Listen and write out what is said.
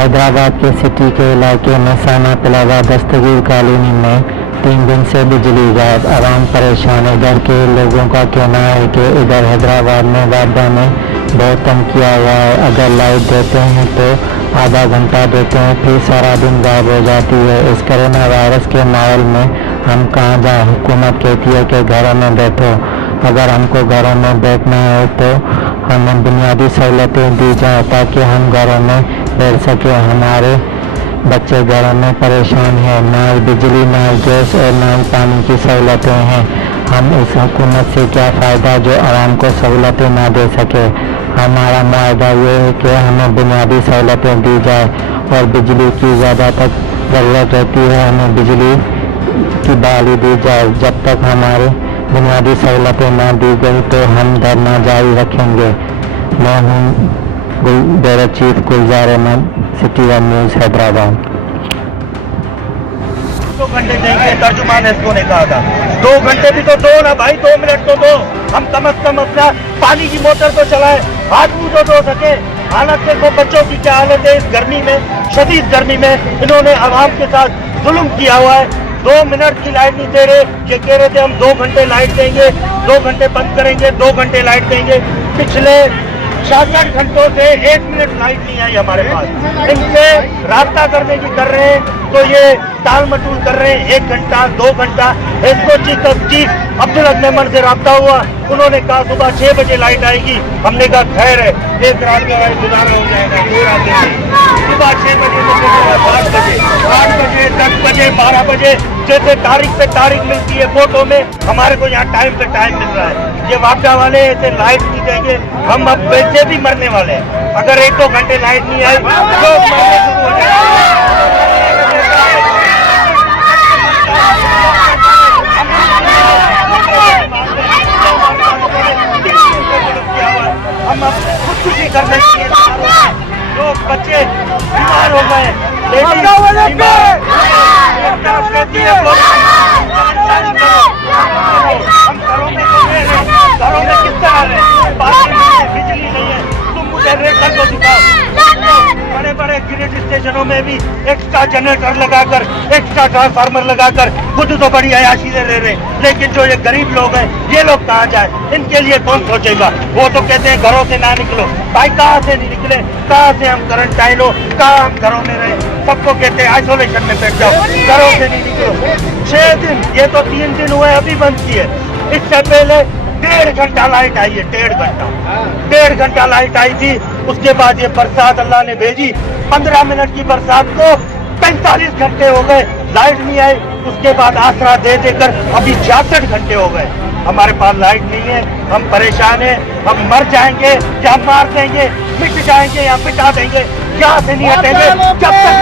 हैदराबाद के सिटी के इलाके में साना प्लाजा दस्तगीर कॉलोनी में 3 दिन से बिजली गायब, आवाम परेशान। इधर के लोगों का कहना है कि इधर हैदराबाद में वादा ने बहुत तंग किया हुआ है। अगर लाइट देते हैं तो आधा घंटा देते हैं, फिर सारा दिन गायब हो जाती है। इस कोरोना वायरस के माहौल में हम कहाँ जाएं? हुकूमत कहती है कि घरों में बैठो। अगर हमको घरों में बैठना है तो हमें बुनियादी सहूलतें दी जाए ताकि हम घरों में बैठ सके। हमारे बच्चे घरों में परेशान हैं, ना बिजली, ना गैस और ना पानी की सहूलतें हैं। हम इस हुकूमत से क्या फ़ायदा जो आवाम को सहूलतें ना दे सके। हमारा मुआहदा ये है कि हमें बुनियादी सहूलतें दी जाए और बिजली की ज़्यादा तक ज़रूरत रहती है, हमें बिजली की बहाली दी जाए। जब तक हमारे बुनियादी सहूलतें ना दी गई तो हम धरना जारी रखेंगे। मैं हूँ bureau chief Gulzar Ahmed, City One News Hyderabad. 2 घंटे देंगे, तर्जुमान इसको ने कहा था। 2 घंटे भी तो दो ना भाई, 2 मिनट तो दो। हम कम से कम अपना पानी की मोटर तो चलाए, हाथ मुंह तो धो सके। हालत देखो बच्चों की क्या हालत है इस गर्मी में, शदीद गर्मी में। इन्होंने आवाम के साथ जुल्म किया हुआ है। 2 मिनट की लाइट नहीं दे रहे। ये कह रहे थे हम 2 घंटे लाइट देंगे, 2 घंटे बंद करेंगे, 2 घंटे लाइट देंगे। पिछले 66 घंटों से 1 मिनट लाइट नहीं आई हमारे पास। इनसे राब्ता करने की कर रहे हैं तो ये टाल मटूल कर रहे हैं। 1 घंटा 2 घंटा। इसको चीफ अब्दुल हक मेमन से राब्ता हुआ, उन्होंने कहा सुबह 6 बजे लाइट आएगी। हमने कहा खैर है, एक रात का गुजारा हो जाएगा, कोई रात नहीं। सुबह 6 बजे तो 7 बजे, 8 बजे, 10 बजे, 12 बजे, जैसे तारीख पे तारीख मिलती है फोटो में, हमारे को यहाँ टाइम पे टाइम मिल रहा है। ये वापडा वाले ऐसे लाइट नहीं देंगे, हम अब वैसे भी मरने वाले हैं। अगर 1-2 घंटे लाइट नहीं आई तो मरने शुरू हो जाएगा। हम अब कुछ भी कर नहीं चाहिए। लोग बच्चे बीमार हो गए, हम घरों में तो रह रहे, घरों में किस तरह रहे? पानी नहीं है, बिजली नहीं है। तुम मुझे रेखा को दिखाओ। बड़े बड़े ग्रिड स्टेशनों में भी एक्स्ट्रा जनरेटर लगाकर, एक्स्ट्रा ट्रांसफार्मर लगाकर खुद तो बड़ी अयाशी से रह रहे, लेकिन जो ये गरीब लोग हैं ये लोग कहाँ जाए? इनके लिए कौन सोचेगा? वो तो कहते हैं घरों से ना निकलो। भाई कहाँ से नहीं निकले? कहाँ से हम क्वारंटाइन हो? कहाँ हम घरों में रहे? सबको कहते हैं आइसोलेशन में बैठ जाओ, घरों से नहीं निकलो। 6 दिन, ये तो 3 दिन हुए अभी बंद किए। इससे पहले 1.5 घंटा लाइट आई है, 1.5 घंटा लाइट आई थी। उसके बाद ये बरसात अल्लाह ने भेजी, 15 मिनट की बरसात को 45 घंटे हो गए, लाइट नहीं आई। उसके बाद आसरा दे देकर अभी 66 घंटे हो गए, हमारे पास लाइट नहीं है। हम परेशान हैं, हम मर जाएंगे या मार देंगे, मिट जाएंगे या मिटा देंगे, यहाँ से नहीं हटेंगे जब तक